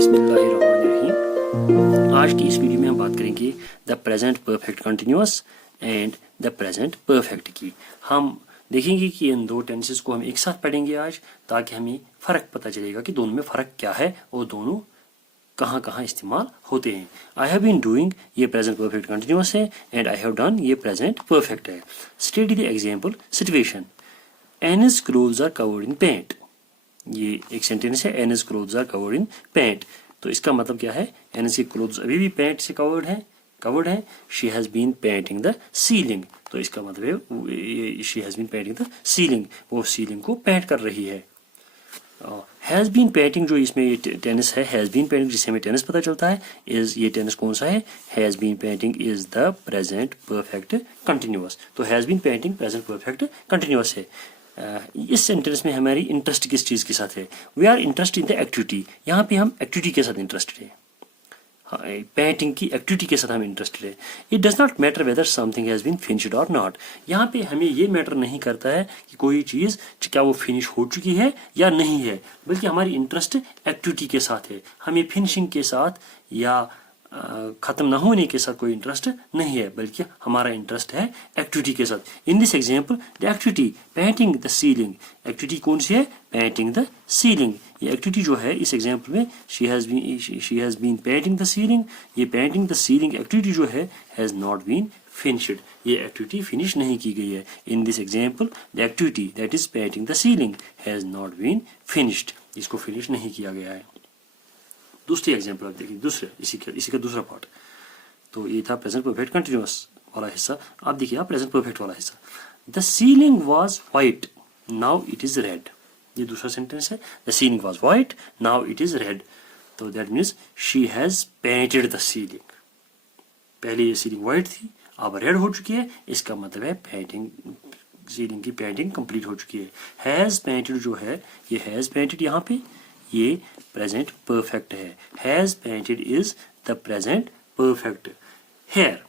बिस्मिल्लाहिर्रहमानिर्रहीम। आज की इस वीडियो में हम बात करेंगे the present perfect continuous and the present perfect की। हम देखेंगे कि इन दो टेंसेस को हम एक साथ पढ़ेंगे आज, ताकि हमें फ़र्क पता चलेगा कि दोनों में फ़र्क क्या है और दोनों कहाँ कहाँ इस्तेमाल होते हैं। आई हैव बीन डूइंग, ये प्रेजेंट परफेक्ट कंटिन्यूअस है, एंड आई हैव डन, ये प्रेजेंट परफेक्ट है। Study the example situation. Annie's clothes are covered in paint. ये एक सेंटेंस है, Annie's clothes are covered in paint. तो इसका मतलब क्या है, एनिस की क्लोथ्स अभी भी पेंट से कवर्ड है। She has been painting the ceiling, तो इसका मतलब है she has been painting the ceiling, वो सीलिंग को पेंट कर रही है। हैज बीन पेंटिंग, जो इसमें ये टेनिस है, हैज बीन पेंटिंग जिससे हमें टेनिस पता चलता है, इज ये टेनिस कौन सा है, has been painting is the present perfect continuous. तो has been painting present perfect continuous है। इस सेंटेंस में हमारी इंटरेस्ट किस चीज़ के साथ है, we are interest in the activity. यहाँ पे हम एक्टिविटी के साथ इंटरेस्टेड है, पेंटिंग की एक्टिविटी के साथ हम इंटरेस्टेड है। It does not matter whether something has been finished or not. यहाँ पे हमें ये मैटर नहीं करता है कि कोई चीज़ क्या वो फिनिश हो चुकी है या नहीं है, बल्कि हमारी इंटरेस्ट एक्टिविटी के साथ है। हमें फिनिशिंग के साथ या ख़त्म ना होने के साथ कोई इंटरेस्ट नहीं है, बल्कि हमारा इंटरेस्ट है एक्टिविटी के साथ। In this example the activity painting the ceiling, activity कौन सी है, पेंटिंग द सीलिंग। ये एक्टिविटी जो है इस एग्जाम्पल में she has been painting the ceiling, ये पेंटिंग द सीलिंग एक्टिविटी जो है हैज़ नॉट बीन फिनिश्ड, ये एक्टिविटी फिनिश नहीं की गई है। In this example the activity that is painting the ceiling has not been finished, इसको फिनिश नहीं किया गया है। दूसरी एग्जाम्पल आप देखिए, इसी का दूसरा पार्ट। तो ये था प्रेजेंट परफेक्ट कंटिन्यूअस वाला हिस्सा। आप देखिए आप प्रेजेंट परफेक्ट वाला हिस्सा। The ceiling was white, now it is red. ये दूसरा सेंटेंस है, the ceiling was white, now it is red. तो that means she has painted the ceiling. पहले ये सीलिंग वाइट थी, अब रेड हो चुकी है, इसका मतलब है पेंटिंग, सीलिंग की पेंटिंग कंप्लीट हो चुकी है। हैज पेंटेड जो है, ये हैज पेंटेड यहाँ पे ये प्रेजेंट परफेक्ट है। Has painted is the present perfect. Here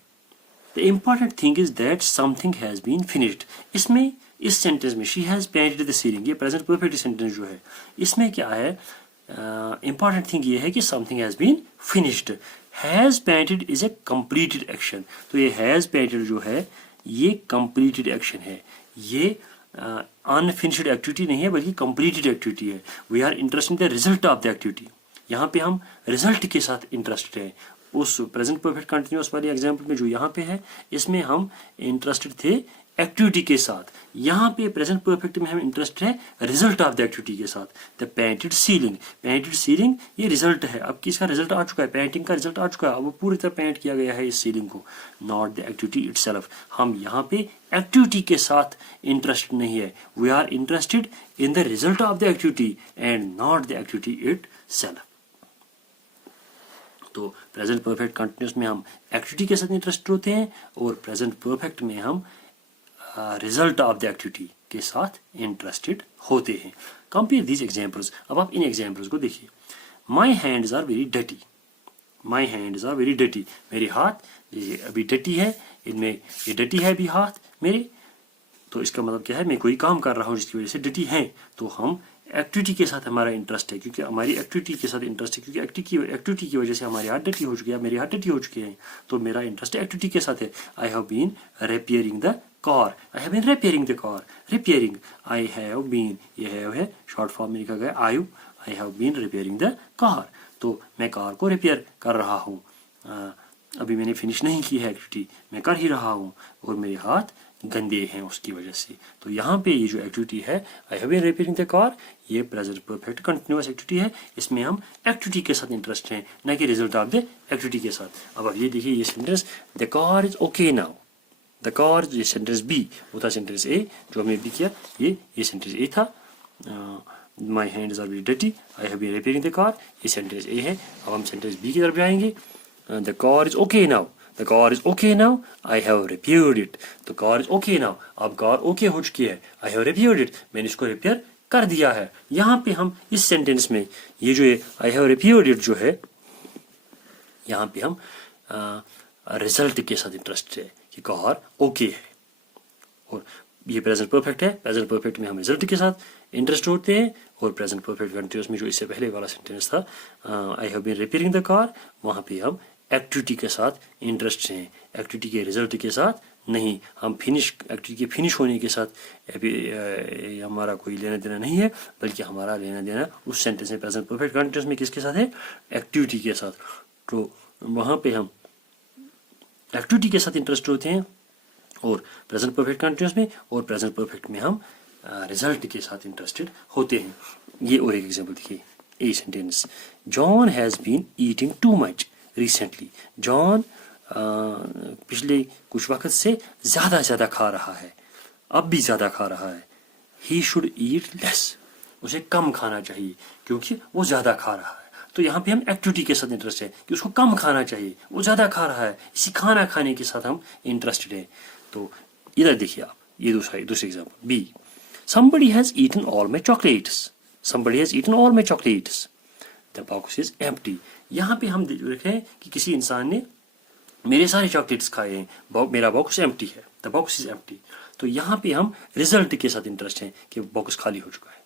the important thing is that something has been finished. इसमें इस सेंटेंस में she has painted the ceiling, ये प्रेजेंट परफेक्ट सेंटेंस जो है, इसमें क्या है, इम्पॉर्टेंट थिंग ये है कि something has been finished. Has painted is a completed action. तो ये हैज पेंटेड जो है ये कंप्लीटेड एक्शन है, ये अनफिनिश्ड एक्टिविटी नहीं है, बल्कि कंप्लीटेड एक्टिविटी है। We are interested in the result of the activity. यहाँ पे हम रिजल्ट के साथ इंटरेस्टेड हैं। उस प्रेजेंट परफेक्ट कंटिन्यूअस वाली एग्जाम्पल में जो यहाँ पे है, इसमें हम इंटरेस्टेड थे एक्टिविटी के साथ। यहाँ पे प्रेजेंट परफेक्ट में हम इंटरेस्ट है रिजल्ट ऑफ द एक्टिविटी के साथ। The painted ceiling, painted ceiling ये रिजल्ट है, अब किसका रिजल्ट आ चुका है, पेंटिंग का रिजल्ट आ चुका है, अब वो पूरी तरह पेंट किया गया है इस सीलिंग को, नॉट द एक्टिविटी इटसेल्फ। हम यहाँ पे एक्टिविटी के साथ इंटरेस्ट नहीं है, we are interested in the result of the activity and not the activity itself. तो प्रेजेंट परफेक्ट कंटिन्यूअस में हम एक्टिविटी के साथ इंटरेस्टेड होते हैं, और प्रेजेंट परफेक्ट में हम रिजल्ट ऑफ द एक्टिविटी के साथ इंटरेस्टेड होते हैं। Compare these examples. अब आप इन एग्जाम्पल्स को देखिए। My hands are very dirty, my hands are very dirty, मेरे हाथ ये अभी डर्टी है, इनमें ये डर्टी है अभी हाथ मेरे। तो इसका मतलब क्या है, मैं कोई काम कर रहा हूँ जिसकी वजह से डर्टी है, तो हम एक्टिविटी के साथ हमारा इंटरेस्ट है, क्योंकि हमारी एक्टिविटी के साथ इंटरेस्ट है, क्योंकि एक्टिविटी की वजह से हमारे हाथ डर्टी हो चुके हैं, मेरे हाथ डर्टी हो चुके हैं, तो मेरा इंटरेस्ट एक्टिविटी के साथ है। I have been repairing the car, I have been repairing the car. Repairing, I have been, ये हैव है शॉर्ट फॉर्म में लिखा गया I have been repairing the car. तो मैं कार को रिपेयर कर रहा हूँ, अभी मैंने फिनिश नहीं की है एक्टिविटी, मैं कर ही रहा हूँ, और मेरे हाथ गंदे हैं उसकी वजह से। तो यहाँ पे ये जो एक्टिविटी है I have been repairing the car, ये प्रेजेंट परफेक्ट कंटिन्यूअस एक्टिविटी है, इसमें हम एक्टिविटी के साथ इंटरेस्ट हैं, न कि रिजल्ट ऑफ द एक्टिविटी के साथ। अब ये देखिए ये sentence, the car is okay now, the car, ये सेंटेंस बी, वो था सेंटेंस ए जो हमने भी किया, ये सेंटेंस ए था। My hands are very dirty, I have been repairing the car, ये सेंटेंस ए है। अब हम सेंटेंस बी की तरफ जाएंगे। The car is okay now, the car is okay now, I have repaired it. तो car is okay now, अब car okay हो चुकी है, आई हैव रिपेयर्ड इट, मैंने इसको रिपेयर कर दिया है। यहाँ पे हम इस सेंटेंस में ये जो आई हैव रिपेयर्ड इट जो है, यहाँ पे हम रिजल्ट के साथ इंटरेस्ट है कि कार ओके है, और ये प्रेजेंट परफेक्ट है, प्रेजेंट परफेक्ट में हम रिजल्ट के साथ इंटरेस्ट होते हैं, और प्रेजेंट परफेक्ट कंटिन्यूअस में जो इससे पहले वाला सेंटेंस था, I have been repairing the car, वहाँ पे हम एक्टिविटी के साथ इंटरेस्ट हैं, एक्टिविटी के रिजल्ट के साथ नहीं। हम एक्टिविटी के फिनिश होने के साथ अभी हमारा कोई लेना देना नहीं है, बल्कि हमारा लेना देना उस सेंटेंस में प्रेजेंट परफेक्ट कंटिन्यूअस में किसके साथ है, एक्टिविटी के साथ। तो वहाँ पे हम एक्टिविटी के साथ इंटरेस्ट होते हैं, और प्रेजेंट परफेक्ट कंटिन्यूअस में और प्रेजेंट परफेक्ट में हम रिजल्ट के साथ इंटरेस्टेड होते हैं। ये और एक एग्जांपल देखिए, A sentence, John has been eating too much recently. John पिछले कुछ वक्त से ज़्यादा खा रहा है, अब भी ज़्यादा खा रहा है। ही शुड ईट लेस, उसे कम खाना चाहिए क्योंकि वो ज़्यादा खा रहा है। तो यहाँ पे हम एक्टिविटी के साथ इंटरेस्ट है कि उसको कम खाना चाहिए, वो ज़्यादा खा रहा है, इसी खाना खाने के साथ हम इंटरेस्टेड हैं। तो इधर देखिए आप, ये दूसरी example B, somebody has eaten all my chocolates, somebody has eaten all my chocolates, the box is empty। यहाँ पे हम देख रहे हैं कि किसी इंसान ने मेरे सारे चॉकलेट्स खाए हैं, मेरा बॉक्स एम्प्टी है, द बॉक्स इज एम्प्टी। तो यहाँ पे हम रिजल्ट के साथ इंटरेस्ट हैं कि बॉक्स खाली हो चुका है।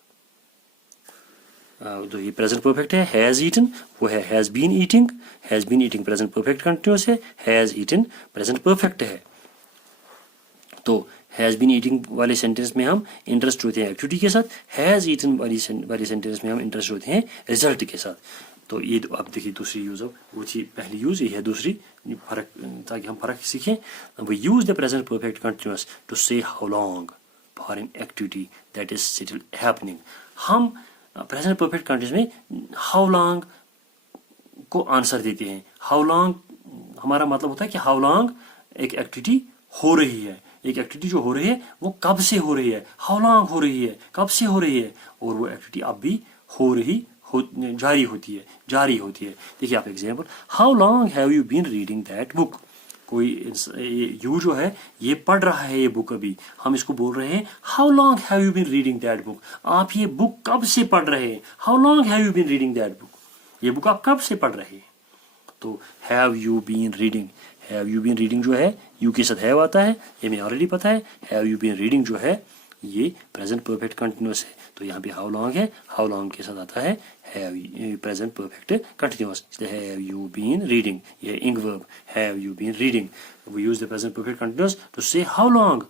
तो ये प्रेजेंट परफेक्ट है, हैज़ ईटन, वो है has been eating, has been eating present perfect continuous है, हैज़ ईटन प्रेजेंट परफेक्ट है। तो हैज़ बीन ईटिंग वाले सेंटेंस में हम इंटरेस्ट होते हैं एक्टिविटी के साथ, हैज़ ईटन वाली सेंटेंस में हम इंटरेस्ट होते हैं रिजल्ट के साथ। तो ये अब देखिए दूसरी यूज, अब वो थी पहली यूज, ये है दूसरी फर्क, ताकि हम फर्क सीखें। We use the present perfect continuous to say how long for an activity that is still happening. हम प्रेजेंट परफेक्ट कंटिन्यूअस में हाउ लॉन्ग को आंसर देते हैं। हाउ लॉन्ग हमारा मतलब होता है कि हाउ लॉन्ग एक एक्टिविटी हो रही है, एक एक्टिविटी जो हो रही है वो कब से हो रही है, हाउ लॉन्ग हो रही है, कब से हो रही है, और वो एक्टिविटी अब भी जारी होती है। देखिए आप example, how long have you been reading that book. कोई यू जो है ये पढ़ रहा है ये बुक, अभी हम इसको बोल रहे हैं how long have you been reading that book. आप ये बुक कब से पढ़ रहे हैं, how long have you been reading that book, ये बुक आप कब से पढ़ रहे हैं। तो have you been reading, have you been reading जो है यू के साथ हैव आता है, ये हमें ऑलरेडी पता है। हैव यू बीन रीडिंग जो है ये प्रेजेंट परफेक्ट कंटिन्यूअस है, तो यहाँ पे हाउ लॉन्ग है, हाउ लॉन्ग के साथ आता है हैव प्रेजेंट परफेक्ट कंटिन्यूअस, इसलिए हैव यू बीन रीडिंग, ये ing verb have you been reading. We use the present perfect continuous to say how long,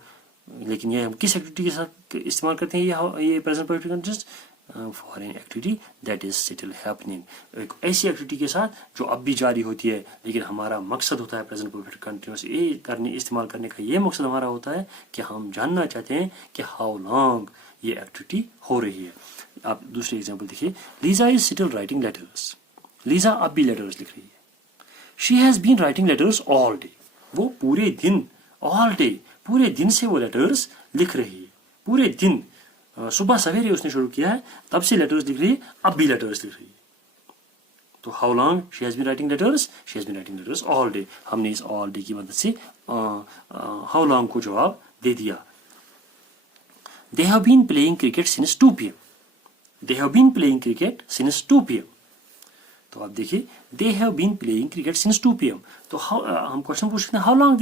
लेकिन ये हम किस एक्टिविटी के साथ इस्तेमाल करते हैं ये present perfect continuous, for an activity that is still happening, एक ऐसी एक्टिविटी के साथ जो अब भी जारी होती है, लेकिन हमारा मकसद होता है प्रेजेंट परफेक्ट कंटिन्यूअस इस्तेमाल करने का ये मकसद हमारा होता है कि हम जानना चाहते हैं कि हाउ लॉन्ग ये एक्टिविटी हो रही है। आप दूसरे एग्जाम्पल देखिए, Lisa is still writing letters, Lisa अब भी लेटर्स लिख रही है। She has been writing letters all day, वो पूरे दिन, ऑल डे पूरे दिन से वो लेटर्स लिख रही है, पूरे दिन, सुबह सवेरे उसने शुरू किया है तब से लेटर्स लिख रही है, अब भी लेटर्स लिख रही है। तो how long she has been writing letters, she has been writing letters all day. हमने इस ऑल डे की मदद से हाउ लॉन्ग को जवाब दे दिया। They have been playing cricket since 2 PM, they have been playing cricket since 2 PM। तो आप देखिए they have been playing cricket since 2 PM। तो हम क्वेश्चन पूछ सकते हैं how long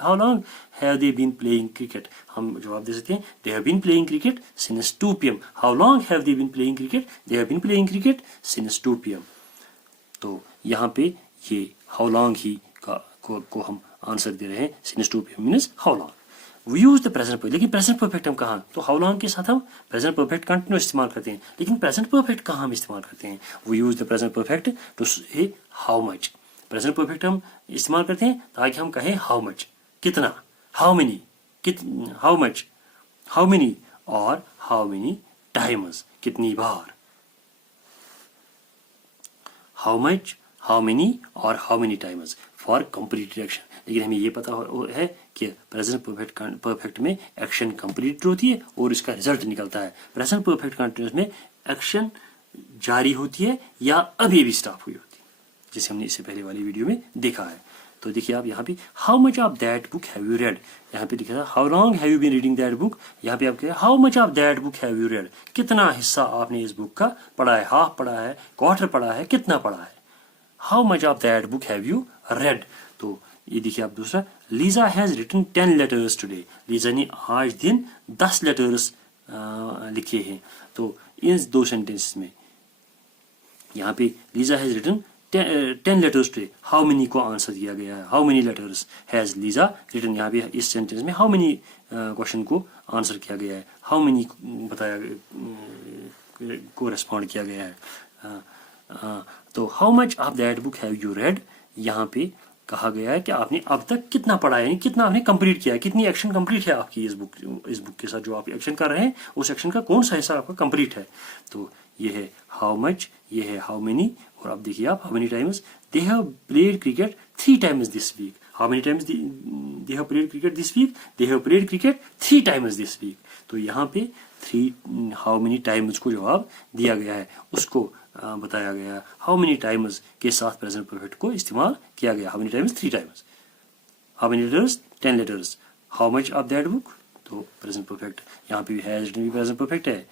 how long have they been playing cricket, हम जवाब दे सकते हैं they have been playing cricket since 2 PM। How long have they been playing cricket, they have been playing cricket since 2 PM। तो यहाँ पे ये हाउ लॉन्ग ही को हम आंसर दे रहे हैं, since 2 PM means how long. We use the present perfect, लेकिन प्रेजेंट परफेक्ट हम कहाँ, तो हाउ लॉन्ग के साथ हम प्रेजेंट परफेक्ट कंटिन्यूअस इस्तेमाल करते हैं, लेकिन प्रेजेंट परफेक्ट कहाँ हम इस्तेमाल करते हैं। We use the present perfect to say how much, present perfect हम इस्तेमाल करते हैं ताकि हम कहें हाउ मच, कितना, how many, how much, how many, और हाउ मेनी टाइम्स, कितनी बार। हाउ मच, हाउ मेनी और how many times for complete action. लेकिन हमें ये पता है कि प्रेजेंट परफेक्ट में एक्शन कंप्लीट होती है और इसका रिजल्ट निकलता है। प्रेजेंट परफेक्ट कंटिन्यूअस में एक्शन जारी होती है या अभी भी स्टॉप हुई होती है, जैसे हमने इससे पहले वाली वीडियो में देखा है। तो देखिए आप यहाँ पे how much of that book have you read, यहाँ पे लिखा था how long have you been reading that book, यहाँ पे आप कह how much of that book have you read, कितना हिस्सा आपने इस बुक का पढ़ा है, हाफ पढ़ा है, क्वार्टर पढ़ा है, कितना पढ़ा है। How much of that book have you read. तो ये देखिए आप दूसरा, Lisa has written 10 letters today, Lisa ने आज दिन 10 लेटर्स लिखे हैं। तो इन 2 सेंटेंसेस में यहाँ पे Lisa has written 10 letters today, how many को आंसर दिया गया है, how many letters has Lisa written. यहाँ पे इस सेंटेंस में हाउ मेनी क्वेश्चन को आंसर किया गया है, हाउ मेनी बताया को रेस्पॉन्ड किया गया है। तो how much of that book have you read, यहाँ पे कहा गया है कि आपने अब तक कितना पढ़ा है, यानी कितना आपने कंप्लीट किया है, कितनी एक्शन कंप्लीट है आपकी इस बुक के साथ जो आप एक्शन कर रहे हैं उस एक्शन का कौन सा हिस्सा आपका कंप्लीट है। तो ये है हाउ मच, ये है हाउ मेनी, और अब देखिए आप how many times they have played cricket 3 times this week, how many times they have played cricket this week, they have played cricket 3 times this week. तो यहाँ पे 3 हाउ मेनी टाइम्स को जवाब दिया गया है, उसको बताया गया हाउ मेनी टाइम्स के साथ प्रेजेंट परफेक्ट को इस्तेमाल किया गया। How many times 3 times, how many letters 10 letters, how much of that book, तो प्रेजेंट परफेक्ट यहाँ पे हैज भी प्रेजेंट परफेक्ट है।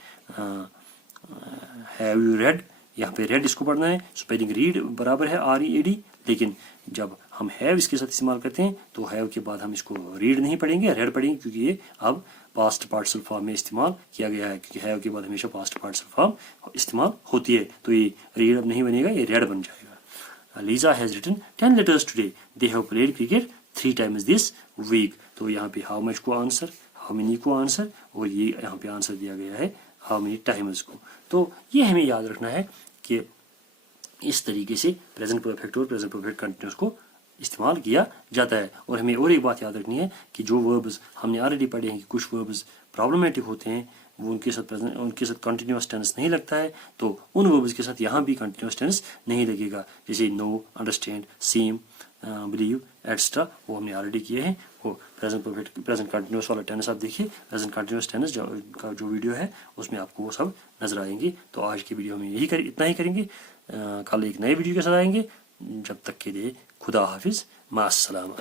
हैव यू रेड, यहाँ पे रेड इसको पढ़ना है, स्पेलिंग रीड बराबर है READ, लेकिन जब हम हैव इसके साथ इस्तेमाल करते हैं तो हैव के बाद हम इसको रीड नहीं पढ़ेंगे, रेड पढ़ेंगे, क्योंकि ये अब पास्ट पार्टिसिपल फॉर्म में इस्तेमाल किया गया है, क्योंकि हैव के बाद हमेशा पास्ट पार्टिसिपल फॉर्म इस्तेमाल होती है। तो ये रीड अब नहीं बनेगा, ये रेड बन जाएगा। Lisa has written 10 letters today, they have played cricket 3 times this week. तो यहाँ पे हाउ मच को आंसर, हाउ मेनी को आंसर, और ये यहाँ पे आंसर दिया गया है हाउ मेनी टाइम्स को। तो ये हमें याद रखना है कि इस तरीके से प्रेजेंट परफेक्ट और प्रेजेंट परफेक्ट कंटिन्यूस को इस्तेमाल किया जाता है। और हमें और एक बात याद रखनी है कि जो वर्ब्स हमने ऑलरेडी पढ़े हैं कि कुछ वर्ब्स प्रॉब्लमेटिक होते हैं, वो उनके साथ कंटिन्यूस टेंस नहीं लगता है, तो उन वर्ब्स के साथ यहाँ भी कंटिन्यूस टेंस नहीं लगेगा, जैसे know, understand, seem, believe etcetera, वो हमने ऑलरेडी किए हैं। वो प्रेजेंट परफेक्ट प्रेजेंट कंटिन्यूस वाला टेंस आप देखिए, प्रेजेंट कंटिन्यूस टेंस का जो वीडियो है उसमें आपको वो सब नजर आएंगे। तो आज की वीडियो में इतना ही करेंगे, कल एक नए वीडियो के साथ आएंगे। जब तक के लिए खुदा हाफिज, मास्सलामा।